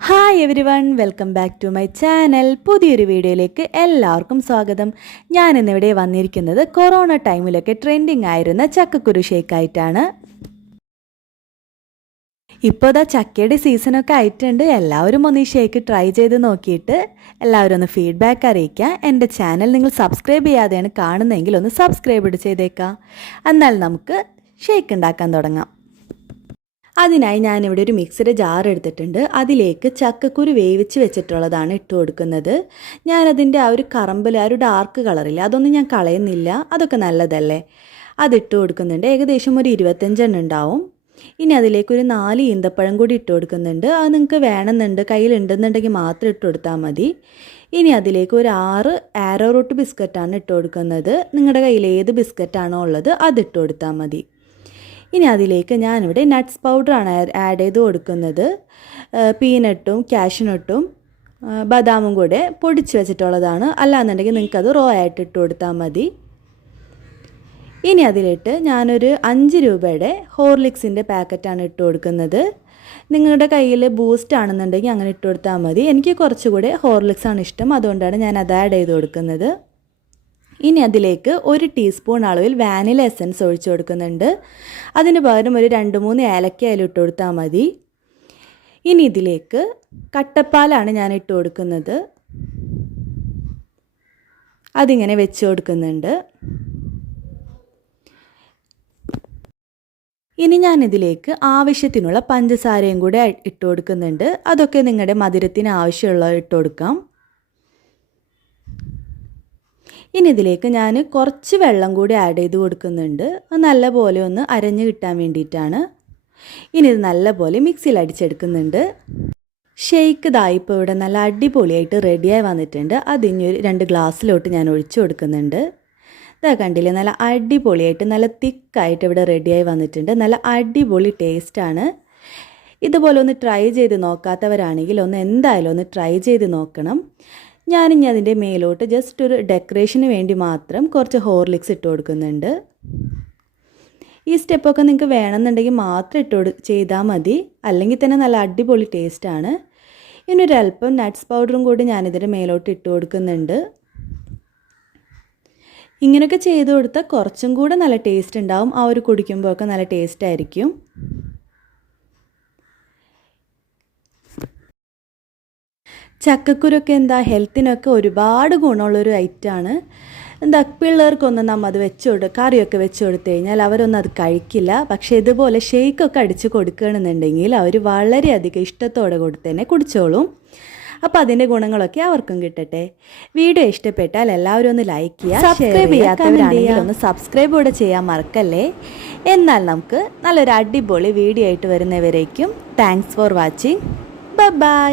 Hi everyone welcome back to my channel പുതിയൊരു വീഡിയോയിലേക്ക് എല്ലാവർക്കും സ്വാഗതം. ഞാൻ ഇന്നിവിടെ വന്നിരിക്കുന്നത് കൊറോണ ടൈമിലൊക്കെ ട്രെൻഡിങ് ആയിരുന്ന ചക്കക്കുരു ഷേക്കായിട്ടാണ് ഇപ്പോൾ ഇതാ ചക്കയുടെ സീസണൊക്കെ ആയിട്ടുണ്ട്. എല്ലാവരും ഒന്ന് ഈ ഷേക്ക് ട്രൈ ചെയ്ത് നോക്കിയിട്ട് എല്ലാവരും ഒന്ന് ഫീഡ്ബാക്ക് അറിയിക്കുക. എന്റെ ചാനൽ നിങ്ങൾ സബ്സ്ക്രൈബ് ചെയ്യാതെയാണ് കാണുന്നതെങ്കിൽ ഒന്ന് സബ്സ്ക്രൈബ് ചെയ്തേക്കാം എന്നാൽ നമുക്ക് ഷേക്ക് ഉണ്ടാക്കാൻ തുടങ്ങാം. അതിനായി ഞാനിവിടെ ഒരു മിക്സിയുടെ ജാർ എടുത്തിട്ടുണ്ട്. അതിലേക്ക് ചക്കക്കുരു വേവിച്ച് വെച്ചിട്ടുള്ളതാണ് ഇട്ട് കൊടുക്കുന്നത്. ഞാനതിന്റെ ആ ഒരു കറമ്പിൽ ആ ഒരു ഡാർക്ക് കളറില്ല അതൊന്നും ഞാൻ കളയുന്നില്ല. അതൊക്കെ നല്ലതല്ലേ? അതിട്ട് കൊടുക്കുന്നുണ്ട്. ഏകദേശം ഒരു ഇരുപത്തഞ്ചെണ്ണം ഉണ്ടാവും. ഇനി അതിലേക്ക് ഒരു നാല് ഈന്തപ്പഴം കൂടി ഇട്ട് കൊടുക്കുന്നുണ്ട്. അത് നിങ്ങൾക്ക് വേണമെന്നുണ്ട് കയ്യിലുണ്ടെന്നുണ്ടെങ്കിൽ മാത്രം ഇട്ട് കൊടുത്താൽ മതി. ഇനി അതിലേക്ക് ഒരു ആറ് ആരോ റൂട്ട് ബിസ്ക്കറ്റാണ് ഇട്ട് കൊടുക്കുന്നത്. നിങ്ങളുടെ കയ്യിൽ ഏത് ബിസ്ക്കറ്റാണോ ഉള്ളത് അത് ഇട്ട് കൊടുത്താൽ മതി. ഇനി അതിലേക്ക് ഞാനിവിടെ നട്ട്സ് പൗഡറാണ് ആഡ് ചെയ്ത് കൊടുക്കുന്നത്. പീനട്ടും കാഷ്നട്ടും ബദാമും കൂടെ പൊടിച്ച് വെച്ചിട്ടുള്ളതാണ്. അല്ലാന്നുണ്ടെങ്കിൽ നിങ്ങൾക്കത് റോ ആയിട്ട് ഇട്ട് കൊടുത്താൽ മതി. ഇനി അതിലിട്ട് ഞാനൊരു അഞ്ച് രൂപയുടെ ഹോർലിക്സിന്റെ പാക്കറ്റാണ് ഇട്ട് കൊടുക്കുന്നത്. നിങ്ങളുടെ കയ്യിൽ ബൂസ്റ്റ് ആണെന്നുണ്ടെങ്കിൽ അങ്ങനെ ഇട്ട് കൊടുത്താൽ മതി. എനിക്ക് കുറച്ചുകൂടെ ഹോർലിക്സ് ആണ് ഇഷ്ടം. അതുകൊണ്ടാണ് ഞാൻ അത് ആഡ് ചെയ്ത് കൊടുക്കുന്നത്. ഇനി അതിലേക്ക് ഒരു ടീസ്പൂൺ അളവിൽ വാനില എസൻസ് ഒഴിച്ചു കൊടുക്കുന്നുണ്ട്. അതിന് പകരം ഒരു രണ്ട് മൂന്ന് ഏലക്ക അതിൽ ഇട്ട് കൊടുത്താൽ മതി. ഇനി ഇതിലേക്ക് കട്ടപ്പാലാണ് ഞാൻ ഇട്ട് കൊടുക്കുന്നത്. അതിങ്ങനെ വെച്ച് കൊടുക്കുന്നുണ്ട്. ഇനി ഞാനിതിലേക്ക് ആവശ്യത്തിനുള്ള പഞ്ചസാരയും കൂടെ ഇട്ട് കൊടുക്കുന്നുണ്ട്. അതൊക്കെ നിങ്ങളുടെ മധുരത്തിന് ആവശ്യമുള്ള ഇട്ട് കൊടുക്കാം. ഇനി ഇതിലേക്ക് ഞാൻ കുറച്ച് വെള്ളം കൂടി ആഡ് ചെയ്ത് കൊടുക്കുന്നുണ്ട്. നല്ലപോലെ ഒന്ന് അരഞ്ഞ് കിട്ടാൻ വേണ്ടിയിട്ടാണ്. ഇനി ഇത് നല്ലപോലെ മിക്സിയിൽ അടിച്ചെടുക്കുന്നുണ്ട്. ഷെയ്ക്ക് ഇതായിപ്പോൾ ഇവിടെ നല്ല അടിപൊളിയായിട്ട് റെഡിയായി വന്നിട്ടുണ്ട്. അതിന് ഒരു രണ്ട് ഗ്ലാസ്സിലോട്ട് ഞാൻ ഒഴിച്ചു കൊടുക്കുന്നുണ്ട്. ഇതാ കണ്ടില്ലേ നല്ല അടിപൊളിയായിട്ട് നല്ല തിക്കായിട്ട് ഇവിടെ റെഡിയായി വന്നിട്ടുണ്ട്. നല്ല അടിപൊളി ടേസ്റ്റാണ് ഇതുപോലെ ഒന്ന് ട്രൈ ചെയ്ത് നോക്കാത്തവരാണെങ്കിൽ ഒന്ന് എന്തായാലും ഒന്ന് ട്രൈ ചെയ്ത് നോക്കണം. ഞാനിനി അതിന്റെ മേലോട്ട് ജസ്റ്റ് ഒരു ഡെക്കറേഷന് വേണ്ടി മാത്രം കുറച്ച് ഹോർലിക്സ് ഇട്ട് കൊടുക്കുന്നുണ്ട്. ഈ സ്റ്റെപ്പൊക്കെ നിങ്ങൾക്ക് വേണമെന്നുണ്ടെങ്കിൽ മാത്രം ഇട്ട് ചെയ്താൽ മതി. അല്ലെങ്കിൽ തന്നെ നല്ല അടിപൊളി ടേസ്റ്റാണ് ഇനി ഒരു അല്പം നട്ട്സ് പൗഡറും കൂടി ഞാനിതിന്റെ മേലോട്ട് ഇട്ട് കൊടുക്കുന്നുണ്ട്. ഇങ്ങനെയൊക്കെ ചെയ്ത് കൊടുത്താൽ കുറച്ചും കൂടെ നല്ല ടേസ്റ്റ് ഉണ്ടാവും. ആ ഒരു കുടിക്കുമ്പോഴൊക്കെ നല്ല ടേസ്റ്റ് ആയിരിക്കും. ചക്കക്കുരൊക്കെ എന്താ ഹെൽത്തിനൊക്കെ ഒരുപാട് ഗുണമുള്ളൊരു ഐറ്റമാണ് എന്താ പിള്ളേർക്കൊന്നും നമ്മൾ അത് വെച്ച് കൊടു കറിയൊക്കെ വെച്ച് കൊടുത്തു കഴിഞ്ഞാൽ അവരൊന്നും അത് കഴിക്കില്ല. പക്ഷേ ഇതുപോലെ ഷെയ്ക്കൊക്കെ അടിച്ച് കൊടുക്കുകയാണെന്നുണ്ടെങ്കിൽ അവർ വളരെയധികം ഇഷ്ടത്തോടെ കൊടുത്ത് തന്നെ കുടിച്ചോളും. അപ്പോൾ അതിന്റെ ഗുണങ്ങളൊക്കെ അവർക്കും കിട്ടട്ടെ. വീഡിയോ ഇഷ്ടപ്പെട്ടാൽ എല്ലാവരും ഒന്ന് ലൈക്ക് ചെയ്യുക സബ്സ്ക്രൈബ് ചെയ്യാത്തവരാണെങ്കിൽ ഒന്ന് സബ്സ്ക്രൈബ് കൂടെ ചെയ്യാൻ മറക്കല്ലേ? എന്നാൽ നമുക്ക് നല്ലൊരു അടിപൊളി വീഡിയോ ആയിട്ട് വരുന്നവരേക്കും. Thanks for watching bye